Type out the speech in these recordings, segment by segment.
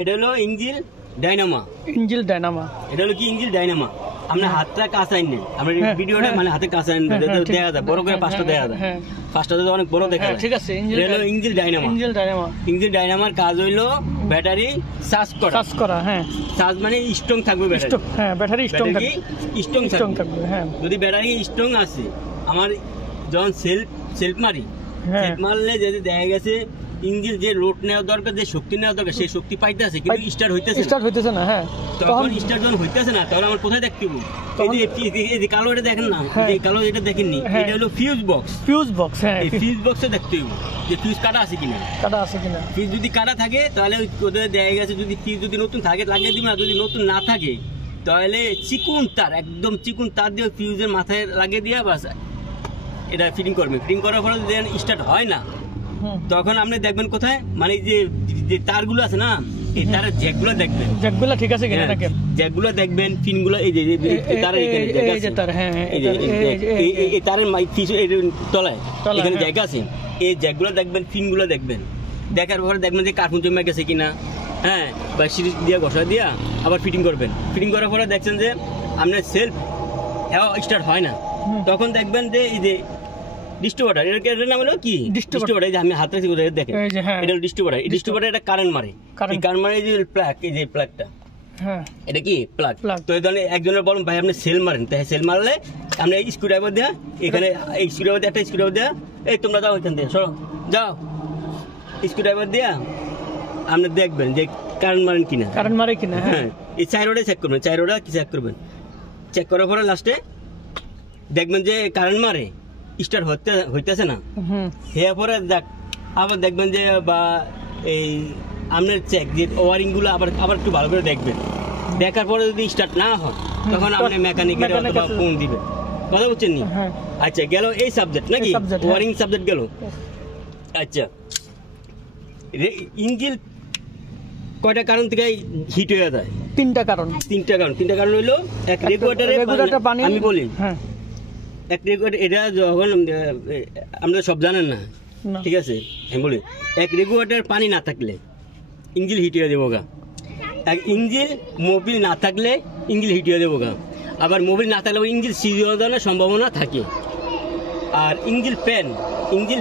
এটা হলো ইঞ্জিল ডাইনামা। ইঞ্জিল ডাইনামা, এটা হলো কি ইঞ্জিল ডাইনামা। আমরা হাতটা কাছে আইন আমরা ভিডিওটা মানে হাতে কাছে আইন দেখা যায় বড় করে পাঁচটা দেখা যায়, পাঁচটা তো অনেক বড় দেখা যায়। ঠিক আছে, এটা হলো ইঞ্জিল ডাইনামা। ইঞ্জিল ডাইনামা, ইঞ্জিল ডাইনামার কাজ হইলো ব্যাটারি চার্জ করা। চার্জ করা, হ্যাঁ, চার্জ মানে স্ট্রং থাকবে ব্যাটারি। হ্যাঁ, ব্যাটারি স্ট্রং থাকবে, স্ট্রং থাকবে। হ্যাঁ, যদি ব্যাটারি স্ট্রং আছে, আমার যখন সেলফ মারি, সেলফ মারলে যদি দেখা গেছে ইঞ্জিন যে লোড নেওয়া দরকার, যে শক্তি নেওয়া দরকার, সেই শক্তি পাইতেছে কিন্তু স্টার্ট হইতেছে না। হ্যাঁ, তখন স্টার্ট যখন হইতেছে না, তখন আমার কোথায় দেখতে হবে? এই যে কালো এটা দেখেন না, এই কালো এটা দেখেননি, এটা হলো ফিউজ বক্স। ফিউজ বক্স, হ্যাঁ, এই ফিউজ বক্সে দেখতে হবে যে ফিউজ কাটা আছে কিনা। ফিউজ যদি কাটা থাকে তাহলে ওদের দেখা গেছে, যদি ফিউজ যদি নতুন থাকে লাগিয়ে দিবে না, যদি নতুন না থাকে তাহলে চিকুন তার, একদম চিকুন তার দিয়ে ফিউজের মাথায় লাগিয়ে দিয়ে বাস এটা ফিটিং করবে। ফিটিং করার পরে যদি স্টার্ট হয় না, তখন আপনি দেখবেন কোথায়, মানে যে তারগুলো আছে না, এই তারের জ্যাকগুলো দেখবেন, জ্যাকগুলো ঠিক আছে কিনা, জ্যাকগুলো দেখবেন, পিনগুলো এই যে তারের এখানে জ্যাক আছে, এই তারের তলায় এখানে জ্যাক আছে, এই জ্যাকগুলো দেখবেন, পিনগুলো দেখবেন। দেখার পরে দেখবেন যে কার্বন জমে গেছে কিনা, হ্যাঁ, বা সিরিজ দিয়ে ঘষা দিয়া আবার ফিটিং করবেন। ফিটিং করার পরে দেখছেন যে আপনার সেলফ স্টার্ট হয় না, তখন দেখবেন যে এই যে ডিস্ট্রিবিউটার, এর নাম হলো কি ডিস্ট্রিবিউটার। এই যে আমি হাতে দেখেন, এটা হলো ডিস্ট্রিবিউটার। এই ডিস্ট্রিবিউটার এটা কারেন্ট মারে, কারেন্ট মারে, এই যে প্লাগ, এই যে প্লাগটা, হ্যাঁ, এটা কি প্লাগ। তো এই ধরনের একজনের বলুন ভাই আপনি সেল মারেন, তাই সেল মারলে আপনি এই স্ক্রুড্রাইভার দেয়া, এখানে এই স্ক্রুড্রাইভার দিয়ে একটা স্ক্রুড্রাইভার দেয়া, এই তোমরা যাও এখান থেকে সরো, যাও স্ক্রুড্রাইভার দেয়া আপনি দেখবেন যে কারেন্ট মারেন কিনা, কারেন্ট মারে কিনা। হ্যাঁ, এই চাইরোটা চেক করবেন, চাইরোটা কি চেক করবেন, চেক করার পরে লাস্টে দেখবেন যে কারেন্ট মারে, স্টার্ট হইতেছে না, এরপরে আবার দেখবেন যে বা এই আপনার চেক যে ওয়ারিং গুলো আবার একটু ভালো করে দেখবেন। দেখার পরে যদি স্টার্ট না হয়, তখন আপনি মেকানিকের অথবা ফোন দিবেন। কথা বুঝছেন নি? আচ্ছা, গেল এই সাবজেক্ট নাকি ওয়ারিং সাবজেক্ট গেল। আচ্ছা, ইঞ্জিন কয়টা কারণ থেকে হিট হয়ে যায়? তিনটা কারণ হইলো, এক রেগুলেটরের পানি, আমি বলি এক রেগুলেটর, এটা যখন আমরা সব জানেন না, ঠিক আছে, আমি বলি এক রেগুলেটর পানি না থাকলে ইঞ্জিন হিট হয়ে দেবো গা। এক ইঞ্জিন মোবিল না থাকলে ইঞ্জিন হিট হয়ে দেবো গা। আবার মোবিল না থাকলে ইঞ্জিন সিজ হয়ে যাওয়ার সম্ভাবনা থাকে। আর ইঞ্জিন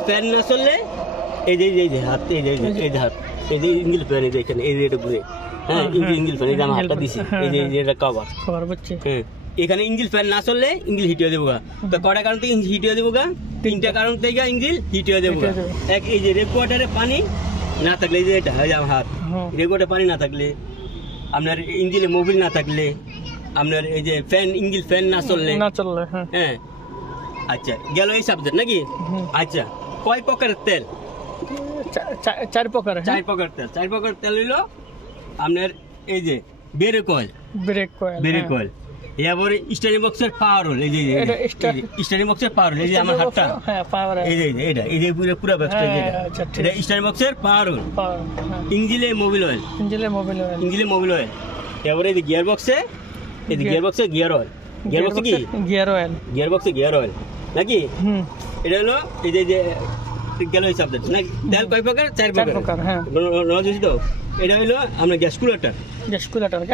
ফ্যান না চললে এই যে হাত, এই যে হাত, এই যে ইঞ্জিন ফ্যান, এই যে এখানে এই যে এটা ঘুরে, হ্যাঁ, ইঞ্জিন ফ্যান, এই যে আমি হাতটা দিছি, এই যে এটা কভার, হ্যাঁ, এখানে ইঞ্জিন ফ্যান না চললে ইঞ্জিন হিট হয়ে দেবো গা। তো কয়টা কারণ থেকে ইঞ্জিন হিট হয়ে দেবো গা? তিনটা কারণ থেকে ইঞ্জিন হিট হয়ে দেবো গা। এক, এই যে রেগুলেটরে পানি না থাকলে, এই যে এটা আমার হাত, রেগুলেটরে পানি না থাকলে, আপনার ইঞ্জিনে মোবিল না থাকলে, আপনার এই যে ফ্যান, ইঞ্জিন ফ্যান না চললে, হ্যাঁ। আচ্ছা, গেল এই সাবজেক্ট নাকি? আচ্ছা, কয় প্রকারের তেল? চার প্রকার তেল হইলো আপনার এই যে ব্রেক অয়েল, এরপর স্টারিং বক্সের পাওয়ার অয়েল, এই যে স্টারিং বক্সের পাওয়ার অয়েল, এই যে আমার হাতটা, এই যে এটা, এই যে পুরো বক্সটা, এটা স্টারিং বক্সের পাওয়ার অয়েল। ইঞ্জিনে মোবিল অয়েল, এরপরে এই যে গিয়ার বক্সে, এই যে গিয়ার বক্সে কি গিয়ার অয়েল নাকি? এটা হলো এই যে গেল এই সাবজেক্ট না। তেল কয় প্রকার? চার প্রকার, হ্যাঁ, তো এটা হলো আমরা গ্যাস কুলার,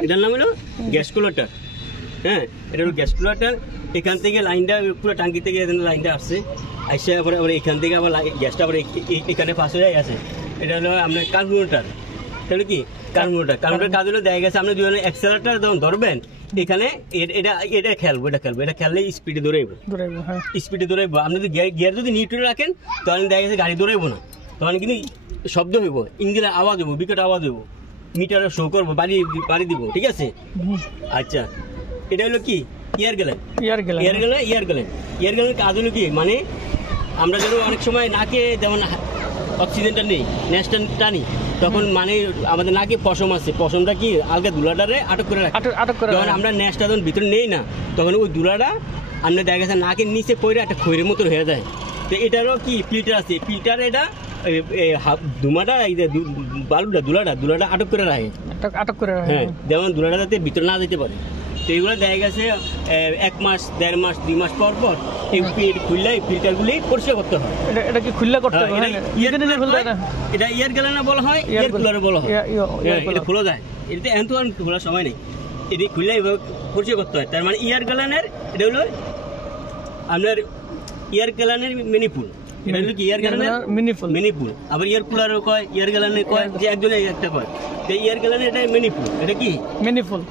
এটার নাম হলো গ্যাস কুলার, হ্যাঁ, এটা হলো গ্যাস কুলার। এখান থেকে লাইনটা পুরো টাঙ্কি থেকে লাইনটা আসছে, আসছে পরে আবার এখান থেকে আবার গ্যাসটা আবার এখানে পাস হয়ে আছে। এটা হলো আপনার কার্বোরেটর, তাহলে কি কার্বোরেটর কাজ হলো দেখা গেছে আপনি যখন অ্যাক্সেলারেটর যখন ধরবেন, এখানে এটা খেললে স্পিডে দৌড়াইবো, আপনি যদি গিয়ার যদি নিউট্রালে রাখেন, তখন দেখা গেছে গাড়ি দৌড়াইবো না, তখন কিন্তু শব্দ হইব, ইঞ্জিনের আওয়াজ হইব, বিকট আওয়াজ হইব, মিটারে শো করবো, বাড়ি দিব, ঠিক আছে। আচ্ছা, এটা হলো কি ইয়ার গেলেন কাজ হলো কি, মানে আমরা যেন অনেক সময় নাকে যেমন অক্সিজেনটা নেই, নেসটা টানি, তখন মানে আমাদের নাকি পশম আছে, পশমটা কি আলগা দুলাটারে আটক করে রাখে, যখন আমরা নেসটা যখন ভিতরে নেই না, তখন ওই দুলাটা আমরা দেখা গেছে নাকের নিচে পড়ে একটা খৈরের মতো হয়ে যায়। তো এটারও কি ফিল্টার আছে, ফিল্টার এটা ধুমাটা, এই যে দুলাটা আটক করে রাখে, হ্যাঁ, যেমন দুলাটা যাতে ভিতরে না যেতে পারে। তো এইগুলো দেখা গেছে 1 মাস 1.5 মাস 2 মাস পর পর এই খুললে ফিল্টারগুলি পরিষ্কার করতে হয়। এটা কি খুললে করতে হবে? এটা ইয়ার গ্যালানা বলা হয়, ইয়ার কুলারে বলা হয়। এটা খোলা যায়, এটা এখন তো খোলার সময় নেই, এটি খুললে এইভাবে পরিষ্কার করতে হয়। তার মানে ইয়ার গ্যালানের এটা হলো আপনার ইয়ার গ্যালানের মিনিপুল, এটা হলো কি ইয়ার গ্যালানের মিনিপুল। আবার ইয়ার কুলারও কয়, ইয়ার গ্যালানে কয়, যে একজনে একটা কয়। তো ইয়ার গ্যালানের এটা মিনিপুল, এটা কি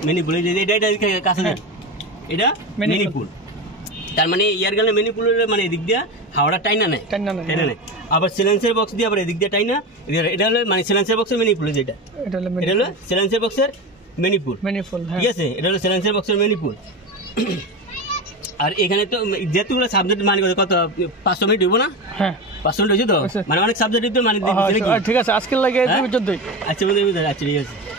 মিনিপুল, এটা কাছে যায়, এটা মিনিপুল। তার মানে ইয়ার গ্যালানের মিনিপুল মানে এদিক দিয়ে হাওড়া টাইনা নেয়। আবার সিলেন্সার বক্স দিয়ে আবার এদিক দিয়ে টাইনা, এটা হলো মানে সিলেন্সার বক্সের মিনিপুল, যেটা এটা হলো সিলেন্সার বক্সের মিনিপুল, ঠিক আছে? এটা হলো সিলেন্সার বক্সের মিনিপুল। আর এখানে তো যেহেতুগুলো সাবজেক্ট মানে কত 500 মিনিট হইব না? হ্যাঁ 500 মিনিট হয়েছে তো, মানে অনেক সাবজেক্ট মানে ঠিক আছে, আজকের লাগে আচ্ছা ঠিক আছে।